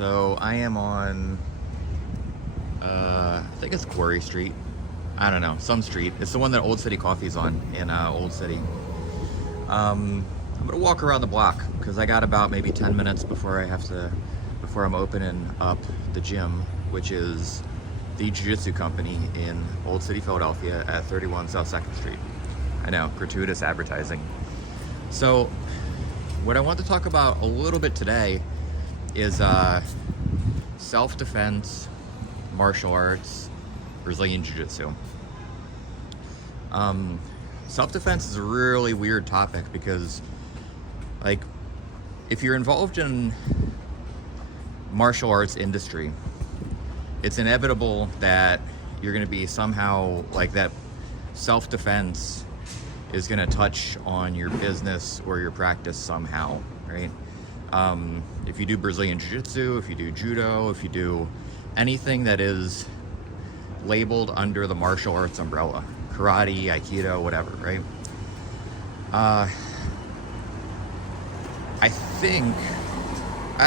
So I am on, I think it's Quarry Street. I don't know, some street. It's the one that Old City Coffee's on in Old City. I'm gonna walk around the block because I got about maybe 10 minutes before I'm opening up the gym, which is the Jiu Jitsu company in Old City, Philadelphia at 31 South 2nd Street. I know, gratuitous advertising. So what I want to talk about a little bit today is self-defense, martial arts, Brazilian Jiu-Jitsu. Self-defense is a really weird topic because, like, if you're involved in martial arts industry, it's inevitable that you're going to be somehow, like, that self-defense is going to touch on your business or your practice somehow, right? If you do Brazilian Jiu-Jitsu, if you do Judo, if you do anything that is labeled under the martial arts umbrella, karate, Aikido, whatever, right? I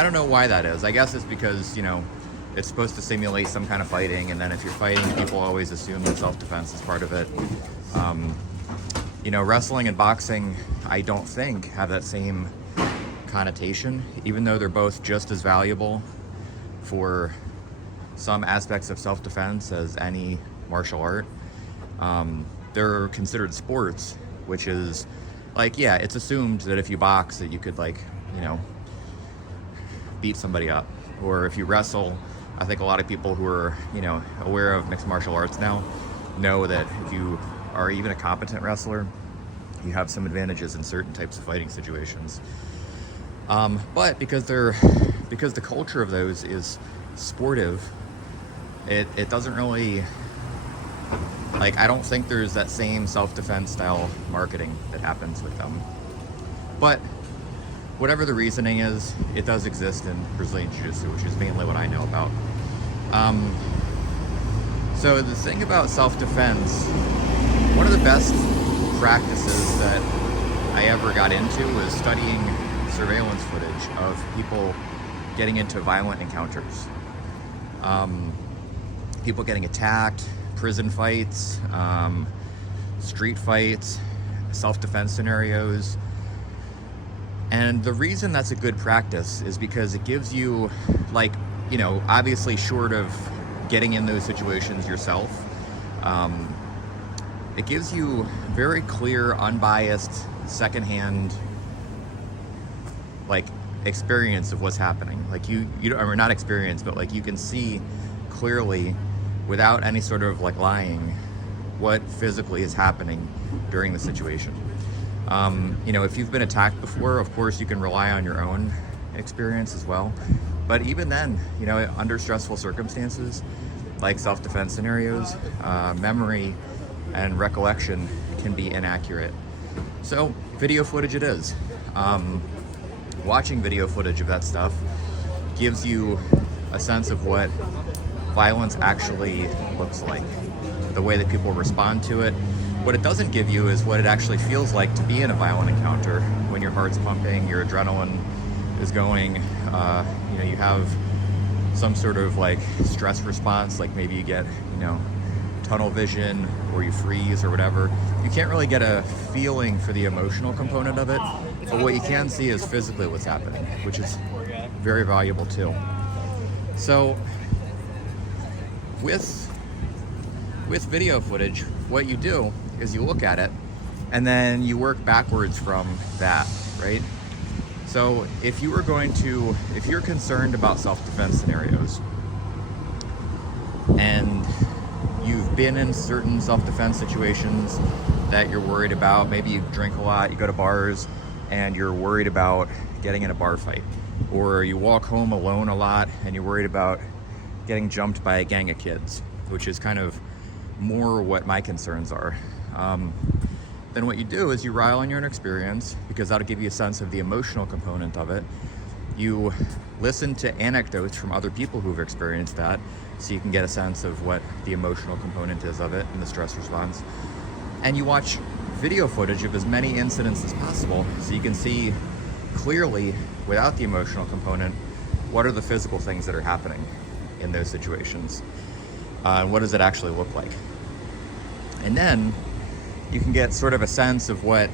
don't know why that is. I guess it's because, it's supposed to simulate some kind of fighting, and then if you're fighting, people always assume that self-defense is part of it. Wrestling and boxing, I don't think, have that same connotation, even though they're both just as valuable for some aspects of self-defense as any martial art. They're considered sports, which is like, yeah, it's assumed that if you box that you could, beat somebody up. Or if you wrestle, I think a lot of people who are, aware of mixed martial arts now know that if you are even a competent wrestler, you have some advantages in certain types of fighting situations. But because the culture of those is sportive, it doesn't really, I don't think there's that same self-defense style marketing that happens with them. But whatever the reasoning is, it does exist in Brazilian Jiu-Jitsu, which is mainly what I know about. So the thing about self-defense, one of the best practices that I ever got into was studying surveillance footage of people getting into violent encounters. People getting attacked, prison fights, street fights, self-defense scenarios. And the reason that's a good practice is because it gives you, obviously short of getting in those situations yourself, it gives you very clear, unbiased, secondhand, experience of what's happening. Or not experience, but you can see clearly, without any sort of lying, what physically is happening during the situation. If you've been attacked before, of course you can rely on your own experience as well. But even then, under stressful circumstances, like self-defense scenarios, memory and recollection can be inaccurate. So video footage it is. Watching video footage of that stuff gives you a sense of what violence actually looks like, the way that people respond to it. What it doesn't give you is what it actually feels like to be in a violent encounter, when your heart's pumping, your adrenaline is going, you have some sort of stress response, maybe you get, tunnel vision or you freeze or whatever. You can't really get a feeling for the emotional component of it, but what you can see is physically what's happening, which is very valuable too. So with video footage, what you do is you look at it and then you work backwards from that, right? So if you're concerned about self-defense scenarios and you've been in certain self-defense situations that you're worried about, maybe you drink a lot, you go to bars and you're worried about getting in a bar fight, or you walk home alone a lot and you're worried about getting jumped by a gang of kids, which is kind of more what my concerns are. Then what you do is you rely on your own experience, because that'll give you a sense of the emotional component of it. You listen to anecdotes from other people who've experienced that, so you can get a sense of what the emotional component is of it and the stress response. And you watch video footage of as many incidents as possible, so you can see clearly, without the emotional component, what are the physical things that are happening in those situations? And what does it actually look like? And then you can get sort of a sense of what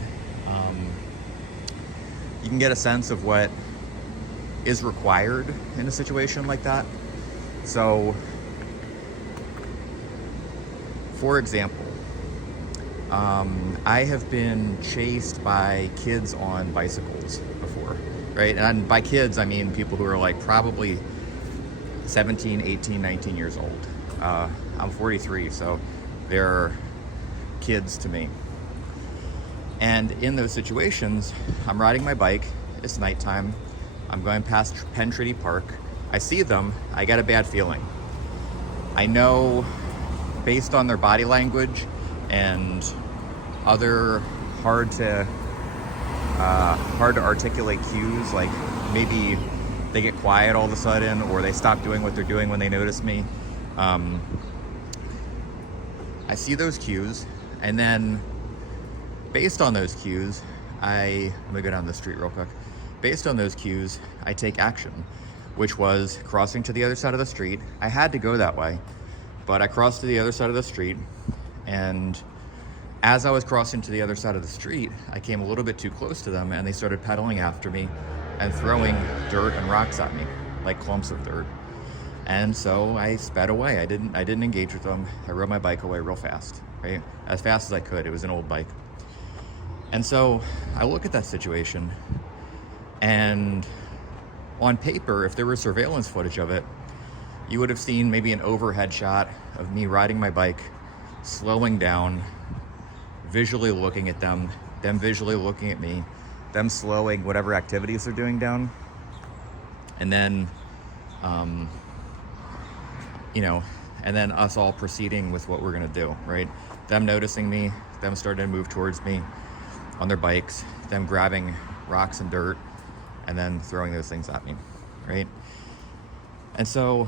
is required in a situation like that. So, for example, I have been chased by kids on bicycles before, right? And by kids, I mean people who are like probably 17, 18, 19 years old. I'm 43, so they're kids to me. And in those situations, I'm riding my bike, it's nighttime, I'm going past Penn Treaty Park, I see them, I get a bad feeling. I know based on their body language and other hard to articulate cues, like maybe they get quiet all of a sudden or they stop doing what they're doing when they notice me. I see those cues, and then based on those cues, let me go down the street real quick. Based on those cues, I take action, which was crossing to the other side of the street. I had to go that way, but I crossed to the other side of the street, and as I was crossing to the other side of the street, I came a little bit too close to them, and they started pedaling after me and throwing dirt and rocks at me, like clumps of dirt. And so I sped away. I didn't engage with them. I rode my bike away real fast, right? As fast as I could. It was an old bike. And so I look at that situation, and on paper, if there were surveillance footage of it, you would have seen maybe an overhead shot of me riding my bike, slowing down, visually looking at them visually looking at me, them slowing whatever activities they're doing down, and then and then us all proceeding with what we're gonna do, right? Them noticing me, them starting to move towards me on their bikes, them grabbing rocks and dirt, and then throwing those things at me, right? And so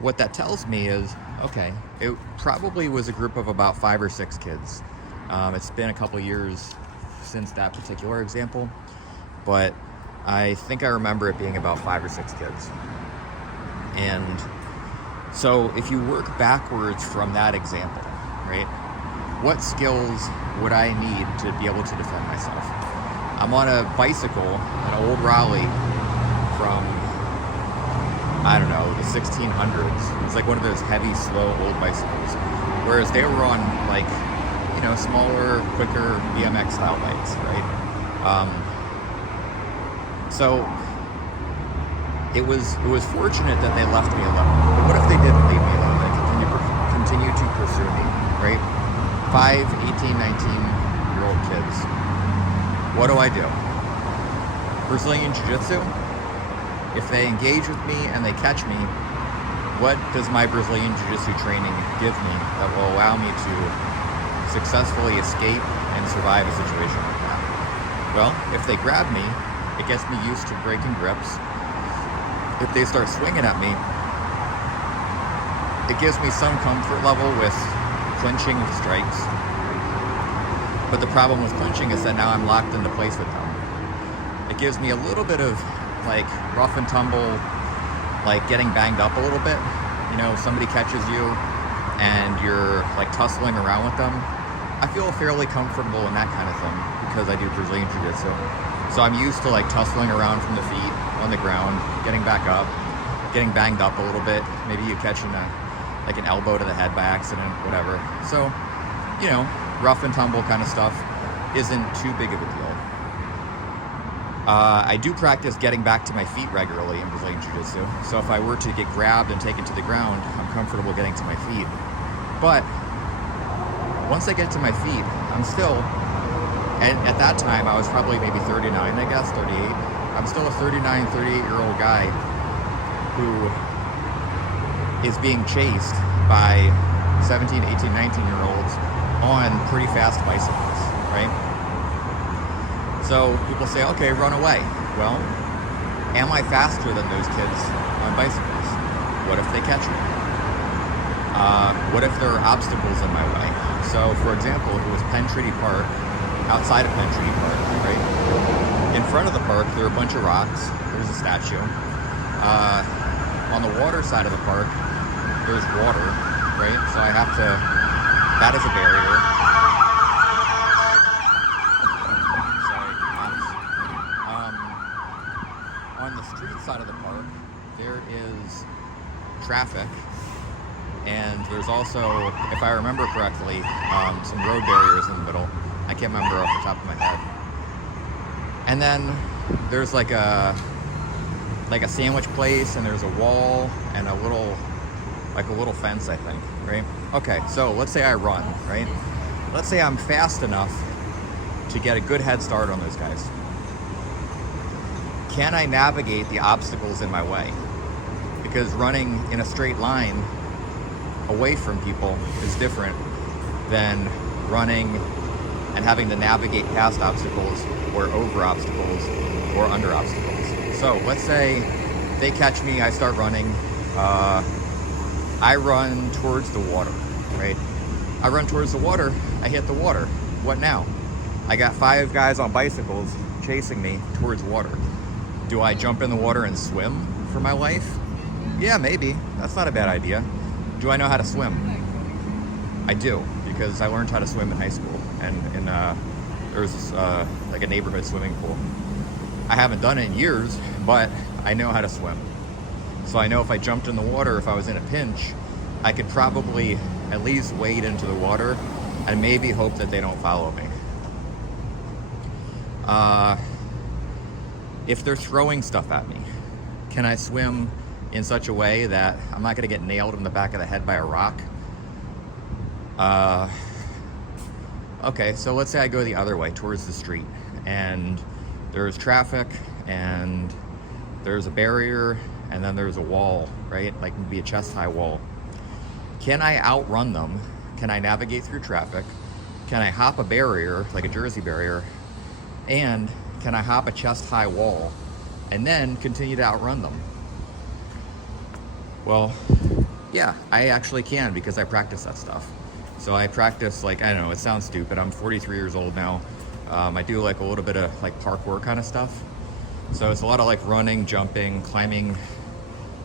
what that tells me is, okay, it probably was a group of about 5 or 6 kids. It's been a couple years since that particular example, but I think I remember it being about 5 or 6 kids. And so if you work backwards from that example, right, what skills would I need to be able to defend myself? I'm on a bicycle, an old Raleigh from, I don't know, the 1600s. It's like one of those heavy, slow, old bicycles. Whereas they were on like, smaller, quicker BMX style bikes, right? So it was fortunate that they left me alone. But what if they didn't leave me alone? They continue to pursue me, right? 5, 18, 19-year-old kids. What do? Brazilian Jiu Jitsu? If they engage with me and they catch me, what does my Brazilian Jiu Jitsu training give me that will allow me to successfully escape and survive a situation like that? Well, if they grab me, it gets me used to breaking grips. If they start swinging at me, it gives me some comfort level with clinching strikes. But the problem with clinching is that now I'm locked into place with them. It gives me a little bit of like rough and tumble, like getting banged up a little bit. Somebody catches you and you're like tussling around with them. I feel fairly comfortable in that kind of thing because I do Brazilian Jiu-Jitsu. So I'm used to like tussling around from the feet on the ground, getting back up, getting banged up a little bit. Maybe you catching an elbow to the head by accident, whatever. So, rough and tumble kind of stuff isn't too big of a deal. I do practice getting back to my feet regularly in Brazilian Jiu-Jitsu. So if I were to get grabbed and taken to the ground, I'm comfortable getting to my feet. But once I get to my feet, I'm still, and at that time I was probably maybe 39, I guess, 38. I'm still a 39, 38-year-old guy who is being chased by 17, 18, 19-year-olds on pretty fast bicycles, right? So people say, okay, run away. Well, am I faster than those kids on bicycles? What if they catch me? What if there are obstacles in my way? So, for example, if it was Penn Treaty Park, outside of Penn Treaty Park, right? In front of the park, there are a bunch of rocks. There's a statue. On the water side of the park, there's water, right? So I have to, that is a barrier. Sorry, on the street side of the park, there is traffic. And there's also, if I remember correctly, some road barriers in the middle. I can't remember off the top of my head. And then there's like a sandwich place, and there's a wall and a little fence, I think, right? Okay, so let's say I run, right? Let's say I'm fast enough to get a good head start on those guys. Can I navigate the obstacles in my way? Because running in a straight line away from people is different than running and having to navigate past obstacles or over obstacles or under obstacles. So let's say they catch me, I start running, I run towards the water, right? I run towards the water, I hit the water. What now? I got 5 guys on bicycles chasing me towards water. Do I jump in the water and swim for my life? Yeah, maybe. That's not a bad idea. Do I know how to swim? I do, because I learned how to swim in high school, and there was this, like a neighborhood swimming pool. I haven't done it in years, but I know how to swim. So I know if I jumped in the water, if I was in a pinch, I could probably at least wade into the water and maybe hope that they don't follow me. If they're throwing stuff at me, can I swim in such a way that I'm not gonna get nailed in the back of the head by a rock? Okay, so let's say I go the other way towards the street, and there's traffic, and there's a barrier, and then there's a wall, right? Like maybe a chest-high wall. Can I outrun them? Can I navigate through traffic? Can I hop a barrier, like a Jersey barrier? And can I hop a chest-high wall and then continue to outrun them? Well, yeah, I actually can, because I practice that stuff. So I practice, like, I don't know, it sounds stupid. I'm 43 years old now. I do like a little bit of like parkour kind of stuff. So it's a lot of like running, jumping, climbing,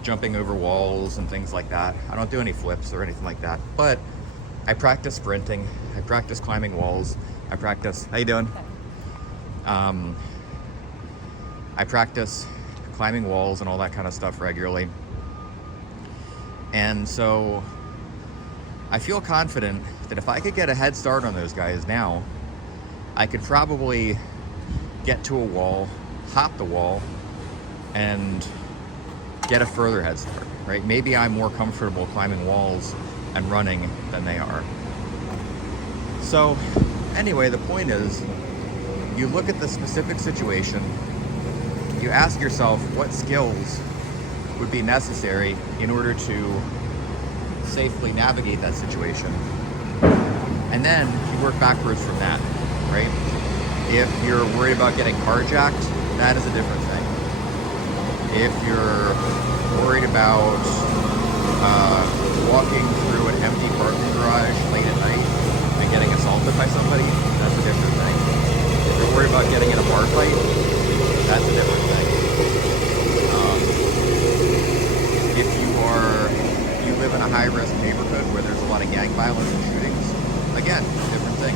jumping over walls and things like that. I don't do any flips or anything like that, but I practice sprinting. I practice climbing walls. I practice, how you doing? I practice climbing walls and all that kind of stuff regularly. And so I feel confident that if I could get a head start on those guys now, I could probably get to a wall, hop the wall, and get a further head start, right? Maybe I'm more comfortable climbing walls and running than they are. So anyway, the point is, you look at the specific situation, you ask yourself what skills would be necessary in order to safely navigate that situation. And then you work backwards from that, right? If you're worried about getting carjacked, that is a different thing. If you're worried about walking through an empty parking garage late at night and getting assaulted by somebody, that's a different thing. If you're worried about getting in a bar fight, that's a different thing. If you live in a high-risk neighborhood where there's a lot of gang violence and shootings, again, different thing.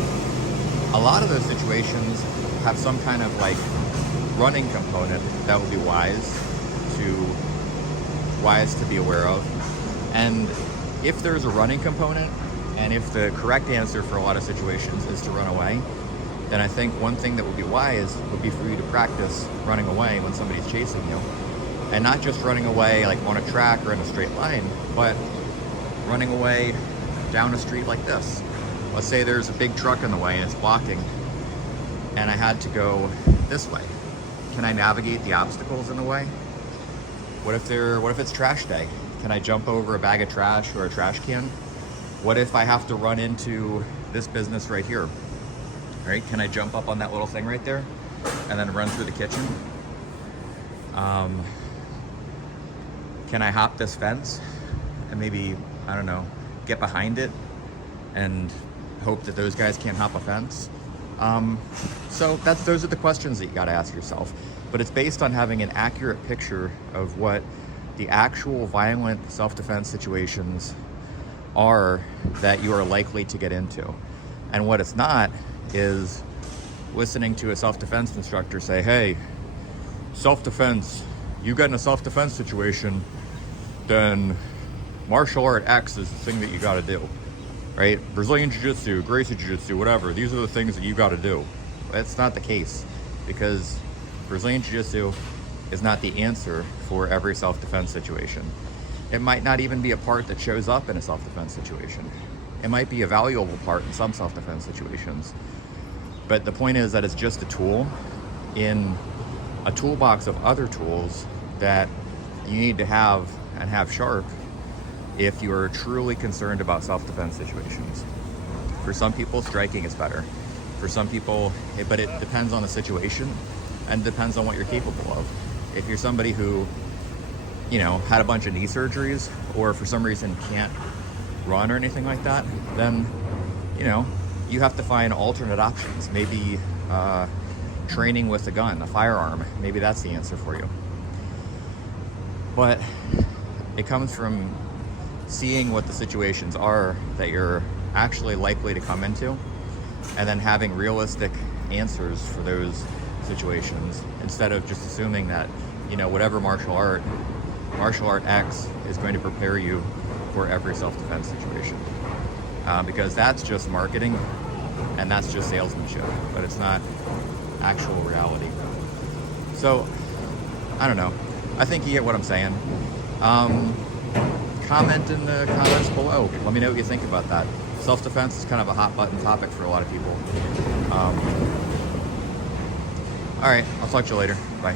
A lot of those situations have some kind of like running component that would be wise to be aware of. And if there's a running component, and if the correct answer for a lot of situations is to run away, then I think one thing that would be wise would be for you to practice running away when somebody's chasing you. And not just running away like on a track or in a straight line, but running away down a street like this. Let's say there's a big truck in the way and it's blocking, and I had to go this way. Can I navigate the obstacles in the way? What if it's trash day? Can I jump over a bag of trash or a trash can? What if I have to run into this business right here? Right? Can I jump up on that little thing right there and then run through the kitchen? Can I hop this fence and maybe, I don't know, get behind it and hope that those guys can't hop a fence? So those are the questions that you got to ask yourself. But it's based on having an accurate picture of what the actual violent self-defense situations are that you are likely to get into. And what it's not is listening to a self-defense instructor say, hey, self-defense, you get in a self-defense situation, then martial art X is the thing that you got to do, right? Brazilian Jiu Jitsu, Gracie Jiu Jitsu, whatever, these are the things that you got to do. That's not the case, because Brazilian Jiu Jitsu is not the answer for every self-defense situation. It might not even be a part that shows up in a self-defense situation. It might be a valuable part in some self-defense situations. But the point is that it's just a tool in a toolbox of other tools that you need to have and have sharp if you are truly concerned about self-defense situations. For some people, striking is better. For some people, but it depends on the situation and depends on what you're capable of. If you're somebody who, had a bunch of knee surgeries, or for some reason can't run or anything like that, then, you have to find alternate options. Maybe training with a gun, a firearm, maybe that's the answer for you. But it comes from seeing what the situations are that you're actually likely to come into, and then having realistic answers for those situations, instead of just assuming that, whatever martial art X is going to prepare you for every self-defense situation. Because that's just marketing and that's just salesmanship, but it's not actual reality. So, I don't know. I think you get what I'm saying. Comment in the comments below. Let me know what you think about that. Self-defense is kind of a hot button topic for a lot of people. All right, I'll talk to you later. Bye.